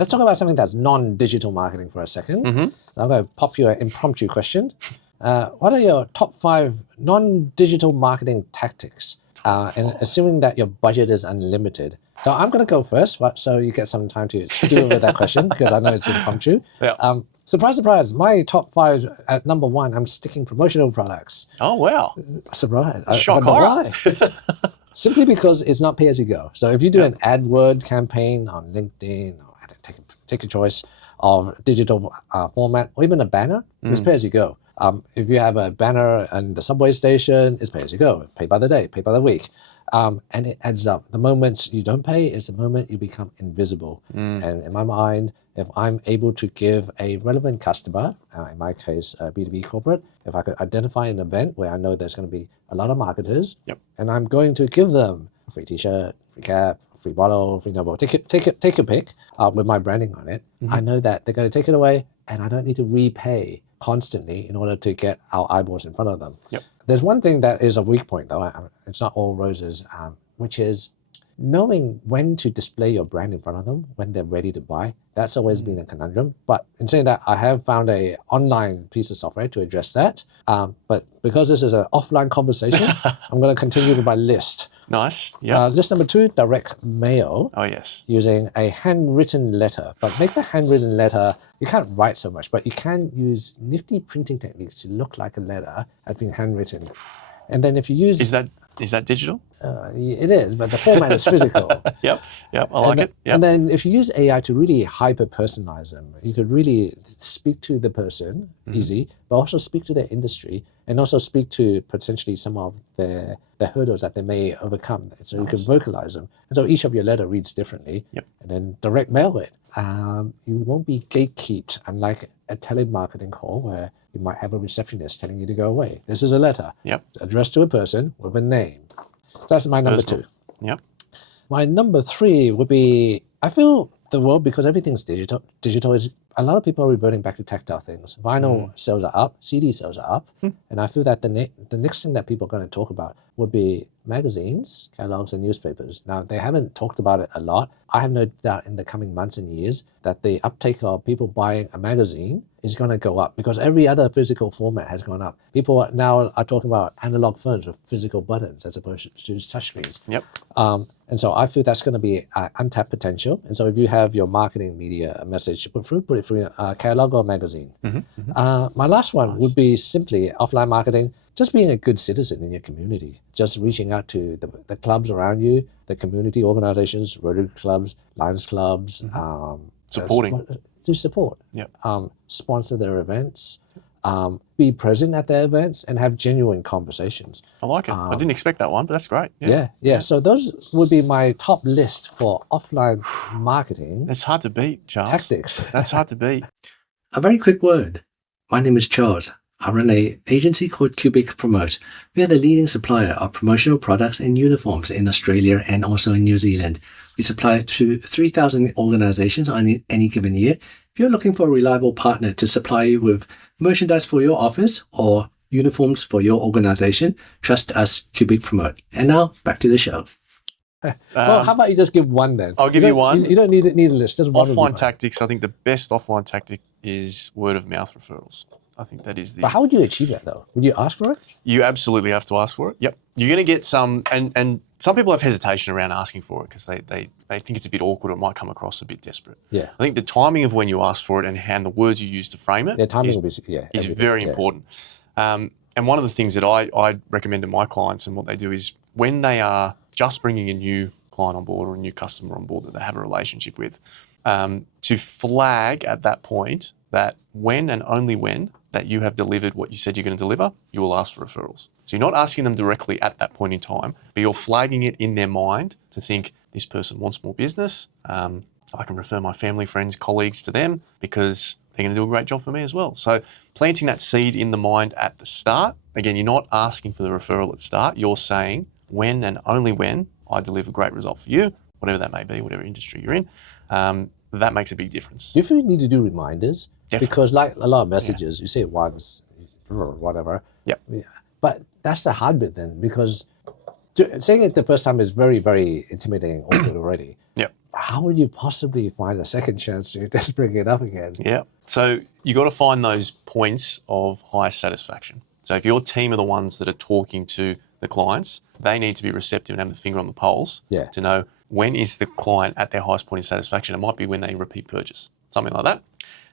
let's talk about something that's non-digital marketing for a second. I'm going to pop you an impromptu question. What are your top 5 non-digital marketing tactics? And assuming that your budget is unlimited. So I'm going to go first, so you get some time to stew over that question because I know it's impromptu. Yeah. Surprise, surprise, my top 5 at number 1, I'm sticking promotional products. Oh, wow. Surprise. Shock I horror. why. Simply because it's not pay-as-you-go. So if you do an AdWord campaign on LinkedIn, or take a choice of digital format, or even a banner, it's pay-as-you-go. If you have a banner in the subway station, it's pay-as-you-go, pay by the day, pay by the week. And it adds up. The moment you don't pay is the moment you become invisible. And in my mind, if I'm able to give a relevant customer, in my case, a B2B corporate, if I could identify an event where I know there's going to be a lot of marketers, and I'm going to give them a free t-shirt, free cap, free bottle, free notebook, take a pic with my branding on it, I know that they're going to take it away and I don't need to repay constantly in order to get our eyeballs in front of them. There's one thing that is a weak point though, it's not all roses, which is knowing when to display your brand in front of them when they're ready to buy. That's always been a conundrum. But in saying that, I have found a online piece of software to address that. But because this is an offline conversation, I'm going to continue with my list. Nice. Yeah. List number 2, direct mail. Oh, yes. Using a handwritten letter. But make the handwritten letter, you can't write so much, but you can use nifty printing techniques to look like a letter has been handwritten. And then if you use... Is that digital? It is, but the format is physical. Yep, I like it. Yep. And then if you use AI to really hyper-personalize them, you could really speak to the person, easy, but also speak to their industry, and also speak to potentially some of the hurdles that they may overcome. So you can vocalize them. And so each of your letter reads differently, and then direct mail it. You won't be gatekeeped, unlike a telemarketing call where you might have a receptionist telling you to go away. This is a letter addressed to a person with a name. So that's my number 2. Yep. My number 3 would be, I feel the world, because everything's digital is, a lot of people are reverting back to tactile things. Vinyl sales are up, CD sales are up, and I feel that the next thing that people are going to talk about would be magazines, catalogs, and newspapers. Now, they haven't talked about it a lot. I have no doubt in the coming months and years that the uptake of people buying a magazine is going to go up because every other physical format has gone up. People now are talking about analog phones with physical buttons as opposed to touchscreens. Yep. And so I feel that's going to be untapped potential. And so if you have your marketing media message put it through a catalog or magazine. My last one would be simply offline marketing, just being a good citizen in your community, just reaching out to the clubs around you, the community organizations, Rotary clubs, Lions clubs, supporting. To support. Yep. Sponsor their events, be present at their events, and have genuine conversations. I like it. I didn't expect that one, but that's great. Yeah. So those would be my top list for offline marketing. That's hard to beat, Charles. Tactics. That's hard to beat. A very quick word. My name is Charles. I run an agency called Cubic Promote. We are the leading supplier of promotional products and uniforms in Australia and also in New Zealand. We supply to 3,000 organizations on any given year. If you're looking for a reliable partner to supply you with merchandise for your office or uniforms for your organization, trust us, Cubic Promote. And now, back to the show. Well, how about you just give one then? I'll give you one. You don't need a list. Just one. Offline tactics. I think the best offline tactic is word of mouth referrals. I think that is the... But how would you achieve that though? Would you ask for it? You absolutely have to ask for it. Yep. You're going to get some, and some people have hesitation around asking for it because they think it's a bit awkward or it might come across a bit desperate. Yeah. I think the timing of when you ask for it and the words you use to frame it is very important. And one of the things that I recommend to my clients and what they do is when they are just bringing a new client on board or a new customer on board that they have a relationship with, to flag at that point that when and only when that you have delivered what you said you're going to deliver, you will ask for referrals. So you're not asking them directly at that point in time, but you're flagging it in their mind to think this person wants more business. I can refer my family, friends, colleagues to them because they're going to do a great job for me as well. So planting that seed in the mind at the start, again, you're not asking for the referral at the start. You're saying when and only when I deliver a great result for you, whatever that may be, whatever industry you're in, that makes a big difference. Do you feel you need to do reminders? Definitely. Because like a lot of messages, you say it once or whatever. Yep. Yeah. But that's the hard bit then, because saying it the first time is very, very intimidating awkward already. Yep. how would you possibly find a second chance to just bring it up again? Yeah. So you got to find those points of high satisfaction. So if your team are the ones that are talking to the clients, they need to be receptive and have the finger on the pulse to know when is the client at their highest point of satisfaction. It might be when they repeat purchase, something like that.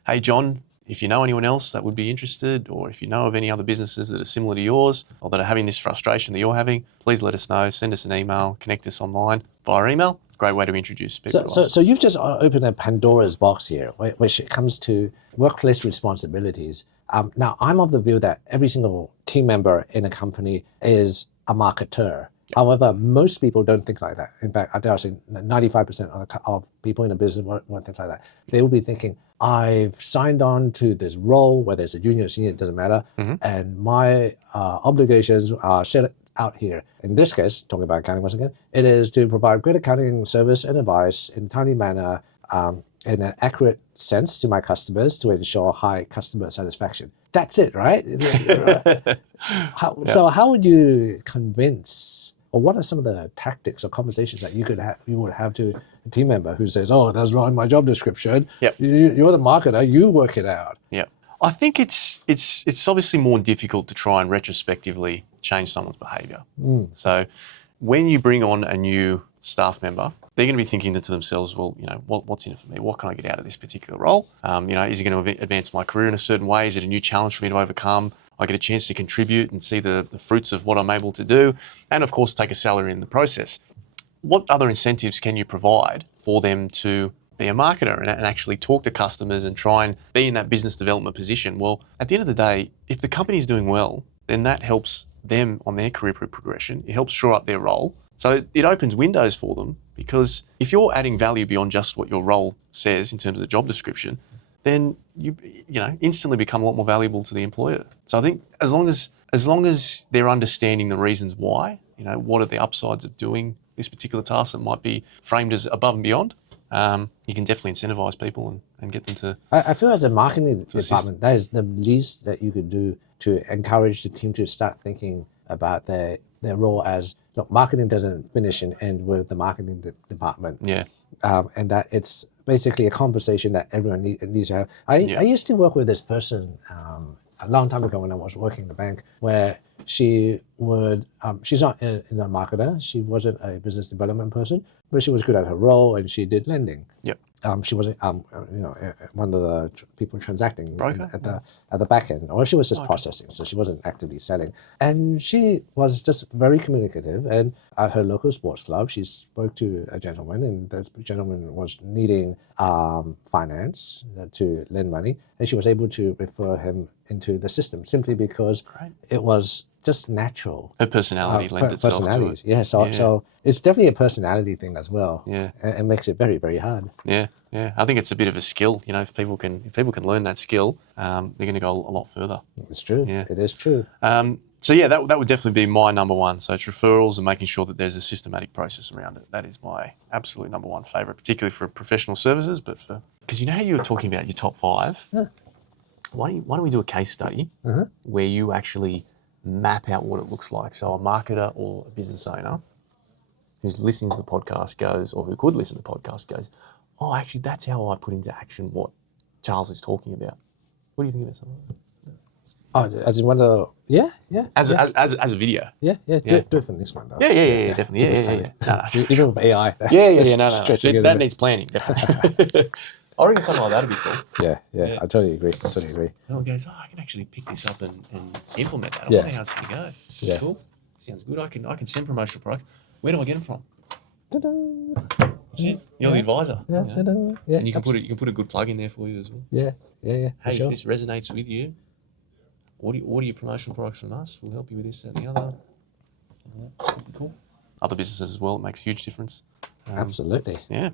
Hey, John, if you know anyone else that would be interested, or if you know of any other businesses that are similar to yours or that are having this frustration that you're having, please let us know. Send us an email, connect us online via email. Great way to introduce people to us. So you've just opened a Pandora's box here, which it comes to workplace responsibilities. Now, I'm of the view that every single team member in a company is a marketer. However, most people don't think like that. In fact, I dare say 95% of people in a business won't think like that. They will be thinking, I've signed on to this role, whether it's a junior or senior, it doesn't matter, and my obligations are set out here. In this case, talking about accounting once again, it is to provide great accounting service and advice in a timely manner, in an accurate sense to my customers to ensure high customer satisfaction. That's it, right? So how would you convince, or what are some of the tactics or conversations that you would have to a team member who says, "Oh, that's wrong in my job description. You're the marketer. You work it out." Yeah, I think it's obviously more difficult to try and retrospectively change someone's behaviour. So when you bring on a new staff member, they're going to be thinking to themselves, well, what's in it for me? What can I get out of this particular role? Is it going to advance my career in a certain way? Is it a new challenge for me to overcome? I get a chance to contribute and see the fruits of what I'm able to do, and of course take a salary in the process. What other incentives can you provide for them to be a marketer and actually talk to customers and try and be in that business development position? Well, at the end of the day, if the company is doing well, then that helps them on their career progression. It helps shore up their role. So it opens windows for them, because if you're adding value beyond just what your role says in terms of the job description, then you instantly become a lot more valuable to the employer. So I think as long as they're understanding the reasons why, what are the upsides of doing this particular task that might be framed as above and beyond, you can definitely incentivize people and get them to. I feel as a marketing department, that is the least that you could do to encourage the team to start thinking about their role as, look, marketing doesn't finish and end with the marketing department. Yeah. And that it's basically a conversation that everyone needs to have. I used to work with this person a long time ago when I was working in the bank, where she would, she's not a marketer, she wasn't a business development person, but she was good at her role and she did lending. Yep. She wasn't, one of the people transacting Broker? at the back end, or she was just processing, so she wasn't actively selling. And she was just very communicative. And at her local sports club, she spoke to a gentleman, and the gentleman was needing finance to lend money, and she was able to refer him into the system simply because it was just natural. Her personality lent itself to it. Yeah, so it's definitely a personality thing as well. Yeah, and it makes it very, very hard. Yeah. I think it's a bit of a skill. If people can learn that skill, they're going to go a lot further. It's true. Yeah, it is true. So yeah, that would definitely be my number one. So it's referrals and making sure that there's a systematic process around it. That is my absolute number one favourite, particularly for professional services. But because how you were talking about your top 5, why don't we do a case study where you actually map out what it looks like? So a marketer or a business owner who's listening to the podcast goes, or who could listen to the podcast goes, oh, actually, that's how I put into action what Charles is talking about. What do you think about something like that? I just wonder, As a video. Do it for this one, though. Yeah, definitely. No. Even with AI. No. That needs planning, definitely. I reckon something like that would be cool. Yeah. I totally agree. No one goes, I can actually pick this up and implement that. I wonder how it's going to go. It's cool. Sounds good. I can send promotional products. Where do I get them from? Ta-da. That's it. You're the advisor. Yeah. And you can put a good plug in there for you as well. Yeah. Hey, if this resonates with you, order your promotional products from us. We'll help you with this, that, and the other. Cool. Other businesses as well. It makes a huge difference. Absolutely. Yeah.